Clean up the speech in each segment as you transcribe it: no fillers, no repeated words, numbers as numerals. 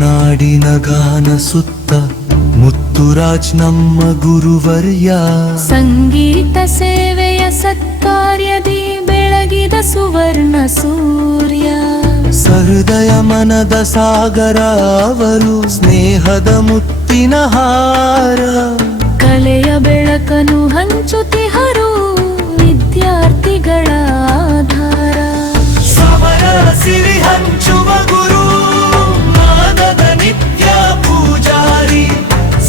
ನಾಡಿನ ಗಾನ ಸುತ್ತ ಮುತ್ತುರಾಜ್ ನಮ್ಮ ಗುರುವರ್ಯ. ಸಂಗೀತ ಸೇವೆಯ ಸತ್ಕಾರ್ಯದಿ ಬೆಳಗಿದ ಸುವರ್ಣ ಸೂರ್ಯ. ಸಹೃದಯ ಮನದ ಸಾಗರ ಅವರು, ಸ್ನೇಹದ ಮುತ್ತಿನ ಹಾರ. ಕಲೆಯ ಬೆಳಕನ್ನು ಹಂಚುತ್ತಿಹರು, ವಿದ್ಯಾರ್ಥಿಗಳ ಆಧಾರ. ಸಮರ ಸಿರಿ ಹಂಚುವ ಗುರು, ನಾದದ ನಿತ್ಯ ಪೂಜಾರಿ.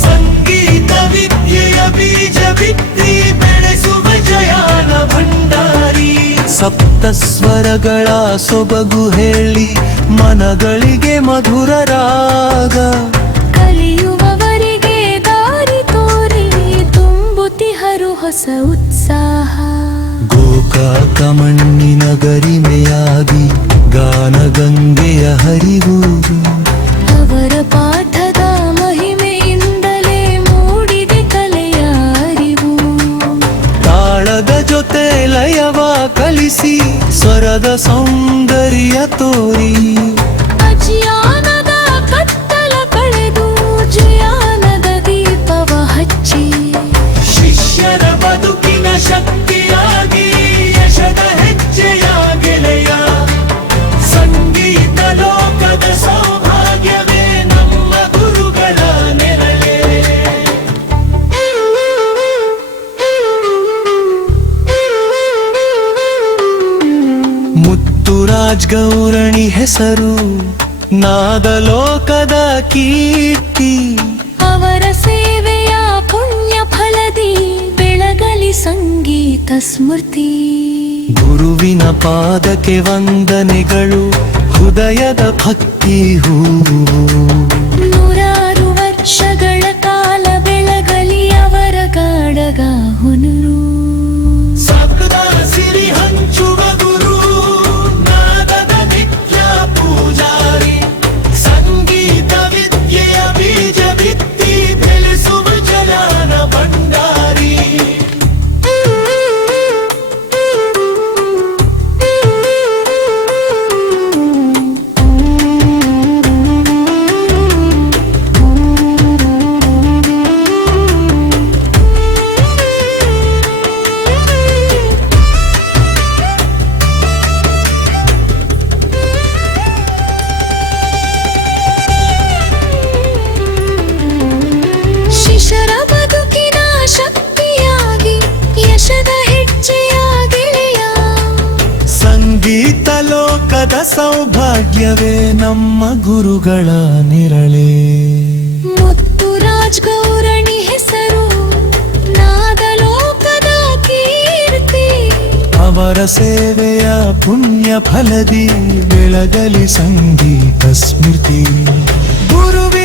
ಸಂಗೀತ ವಿದ್ಯೆಯ ಬೀಜ ಬಿತ್ತಿ ಬೆಳೆಸುವ ಜಯಾನ ಭಂಡಾರಿ. ಸಪ್ತ ಸ್ವರಗಳ ಸೊಬಗು ಹೇಳಿ ಮನಗಳಿಗೆ ಮಧುರ ರಾಗ. ಕಲಿಯುವವರಿಗೆ ದಾರಿ ತೋರಿ ತುಂಬುತ್ತಿಹರು ಹೊಸ ಉತ್ಸಾಹ. ಗೋಕಾಕ ಮಣ್ಣಿನ ಗರಿಮೆಯಾಗಿ ಗಾನ ಗಂಗೆಯ ಹರಿಗೂರು. ಅವರ ಪಾಠದ ಮಹಿಮೆಯಿಂದಲೇ ಮೂಡಿದೆ ಕಲೆಯ ಅರಿವು. ತಾಳದ ಜೊತೆ ಲಯವ ಕಲಿಸಿ ಸ್ವರದ ಸೌಂದರ್ಯ ತೋರಿ. ಅಜ್ಞಾನದ ಕತ್ತಲ ಕಳೆದು ಜ್ಞಾನದ ದೀಪವ ಹಚ್ಚಿ. ಶಿಷ್ಯರ ಬದುಕಿನ ಶಕ್ತಿಯಾಗಿ ಯಶದ ಹೆಜ್ಜೆಯ ಗೆಳೆಯ. ಸಂಗೀತ ಲೋಕದ ಸೌಭಾಗ್ಯವೇ ನಮ್ಮ ಗುರುಗಳ ನೆರಳೇ. ಮುತ್ತುರಾಜ್ ಗೌರಣಿ ಹೆಸರು, ನಾದ ಲೋಕದ ಕೀರ್ತಿ. ಅವರ ಸೇವೆಯ ಪುಣ್ಯ ಫಲದಿ ಬೆಳಗಲಿ ಸಂಗೀತ ಸ್ಮೃತಿ. ಗುರುವಿನ ಪಾದಕ್ಕೆ ವಂದನೆಗಳು, ಹೃದಯದ ಭಕ್ತಿ ಹೂವು. ನೂರಾರು ವರ್ಷಗಳ ಕಾಲ ಬೆಳಗಲಿ ಅವರ ಗಾಢಗ ಹುನರು. ಸಪ್ತ ಸಿರಿ ಹಂಚುವ ಗುರು, ನಾದದ ನಿತ್ಯ ಪೂಜಾರಿ. ಸಂಗೀತ ವಿದ್ಯೆಯ ಬೀಜ ಬಿತ್ತಿ ಬೆಳೆಸುವ ಜಲಾನ ಭಂಡಾರಿ. ಶಿಶರ ಬದುಕಿನ ಶಕ್ತಿಯಾಗಿ ಯಶದ ಹೆಜ್ಜೆಯ ಗೆಳೆಯ. ಸಂಗೀತ ಲೋಕದ ಸೌಭಾಗ್ಯವೇ ನಮ್ಮ ಗುರುಗಳ ನಿರಳೇ. ಮುತ್ತುರಾಜ್ ಗೌರಣಿ ಹೆಸರು, ನಾದ ಲೋಕದ ಕೀರ್ತಿ. ಅವರ ಸೇವೆಯ ಪುಣ್ಯ ಫಲದಿ ಬೆಳಗಲಿ ಸಂಗೀತ ಸ್ಮೃತಿ. ಗುರುವಿ